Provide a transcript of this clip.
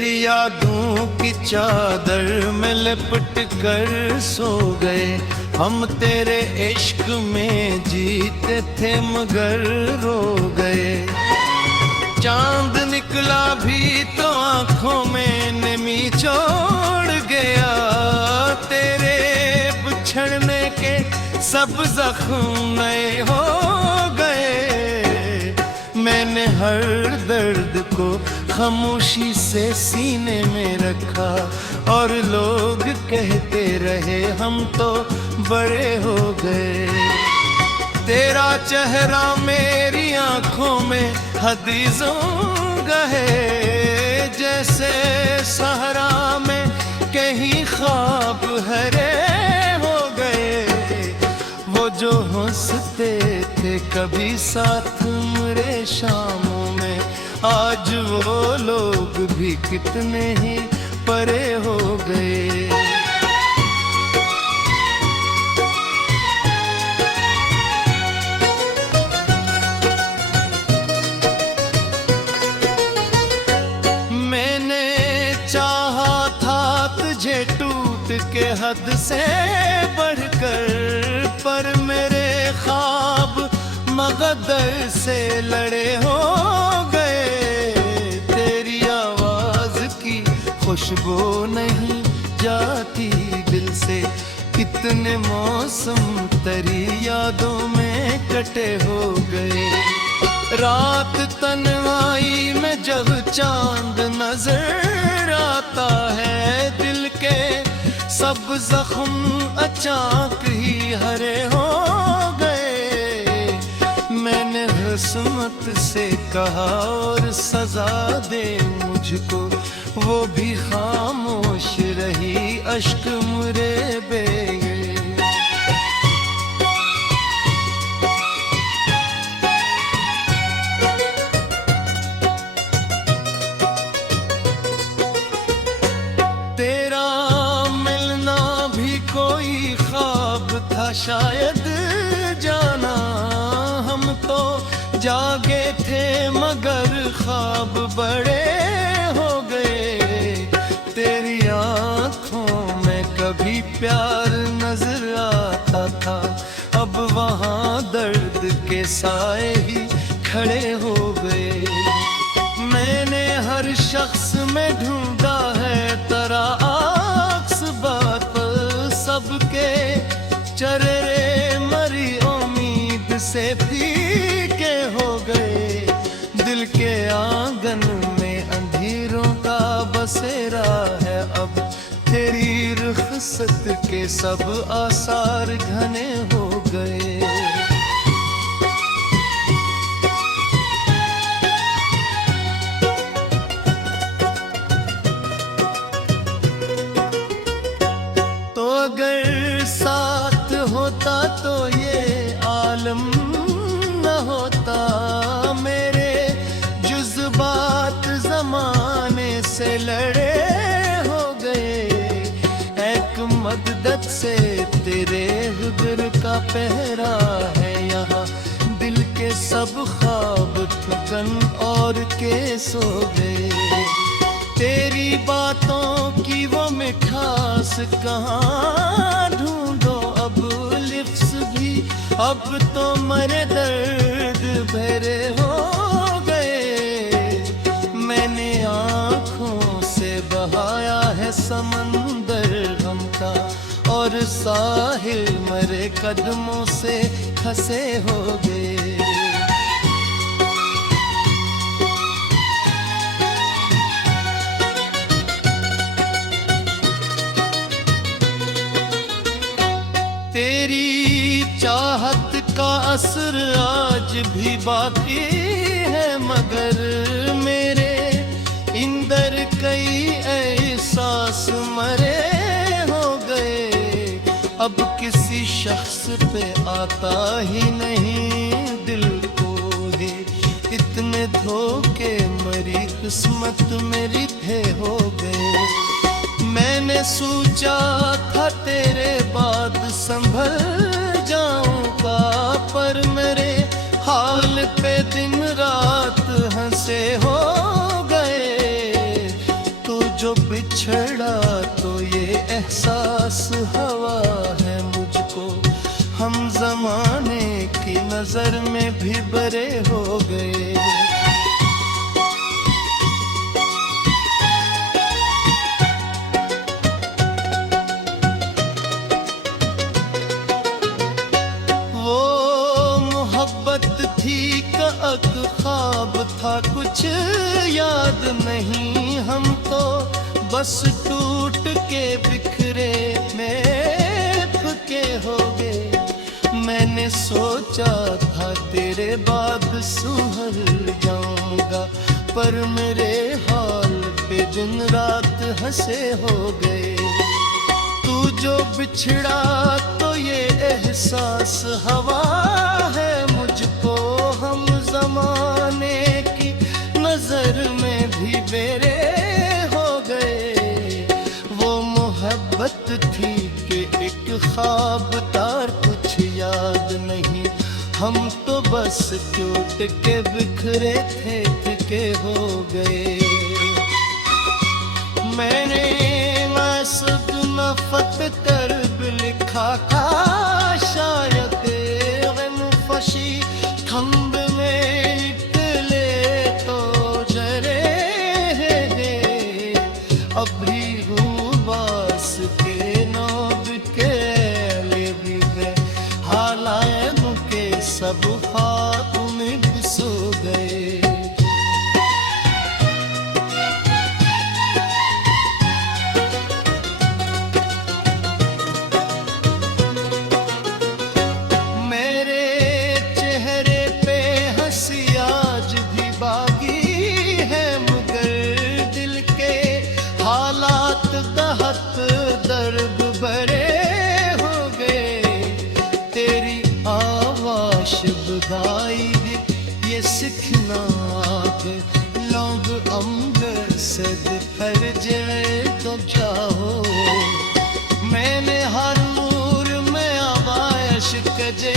तेरी यादों की चादर में लिपट कर सो गए हम, तेरे इश्क में जीते थे मगर रो गए। चांद निकला भी तो आंखों में नमी छोड़ गया, तेरे बिछड़ने के सब जख्म नए हो गए। मैंने हर दर्द को खामोशी से सीने में रखा और लोग कहते रहे हम तो बड़े हो गए। तेरा चेहरा मेरी आंखों में हदीसों गए, जैसे सहरा में कहीं ख्वाब हरे हो गए। वो जो हंसते थे कभी साथ मेरे शामों में, आज वो लोग भी कितने ही परे हो गए। मैंने चाहा था तुझे टूट के हद से बढ़कर, पर मेरे ख्वाब मगदर से लड़े हो गए। तेरी आवाज की खुशबू नहीं जाती दिल से, कितने मौसम तेरी यादों में कटे हो गए। रात तन्हाई में जब चांद नजर आता है, दिल के सब जख्म अचानक ही हरे हो गए। मैंने किस्मत से कहा और सजा दे मुझको, वो भी खामोश रही, अश्क मुरे बह गए। तेरा मिलना भी कोई ख्वाब था शायद जाना, हम तो जागे थे मगर ख्वाब बड़े हो गए। तेरी आंखों में कभी प्यार नजर आता था, अब वहाँ दर्द के साए ही खड़े हो गए। मैंने हर शख्स में ढूंढा है तेरा अक्स, बात सबके चेहरे मरी उम्मीद से फीके हो गए। दिल के आंगन में अंधेरों का बसेरा है अब, तेरी रुखसत के सब आसार घने हो गए। तो अगर साथ होता तो ये आलम न होता, मेरे जुज़्बात ज़माने से लड़े हो गए। एक मदद से तेरे हुजूर का पहरा है यहाँ, दिल के सब ख्वाब ठुकन और के सो गए। तेरी बातों की वो मिठास कहाँ ढूंढो अब, लिप्स भी अब तो मरे दर्द भरे हो गए। मैंने आँखों से बहाया है समंदर गम का, और साहिल मरे कदमों से फंसे हो गए। तेरी चाहत का असर आज भी बाकी है, मगर मेरे इंदर कई एहसास मरे हो गए। अब किसी शख्स पे आता ही नहीं दिल को है, इतने धोखे मरी किस्मत मेरी थे हो गए। मैंने सोचा था तेरे बाद संभल जाऊंगा, पर मेरे हाल पे दिन रात हंसे हो गए। तो जो बिछड़ा तो ये एहसास हवा है मुझको। हम जमाने की नजर में भी बड़े हो गए। वो मोहब्बत थी का एक ख्वाब था, कुछ याद नहीं। हम तो बस टूट के बिखरे में फके हो गए। मैंने सोचा था तेरे बाद सुधर जाऊंगा, पर मेरे हाल पे दिन रात हंसे हो गए। तू जो बिछड़ा तो ये एहसास हवा है मुझको। हम जमाने की नजर में भी बेरे हो गए। वो मोहब्बत थी कि एक ख्वाब तार, कुछ याद नहीं। हम तो बस टूट के बिखरे थे, थके हो गए। मैंने मसद नफत कर लिखा था शायद गमफशी खंब में निकले तो जरे। अभी हूँ बास के नौब के लिए भी है, हालात के सब हाथ में सो गए। दर्द भरे हो गए। तेरी आवाज बुधाई ये सिखना के लोग अंबर सद फर्जे तो जाओ। मैंने हर नूर में आवाज कजे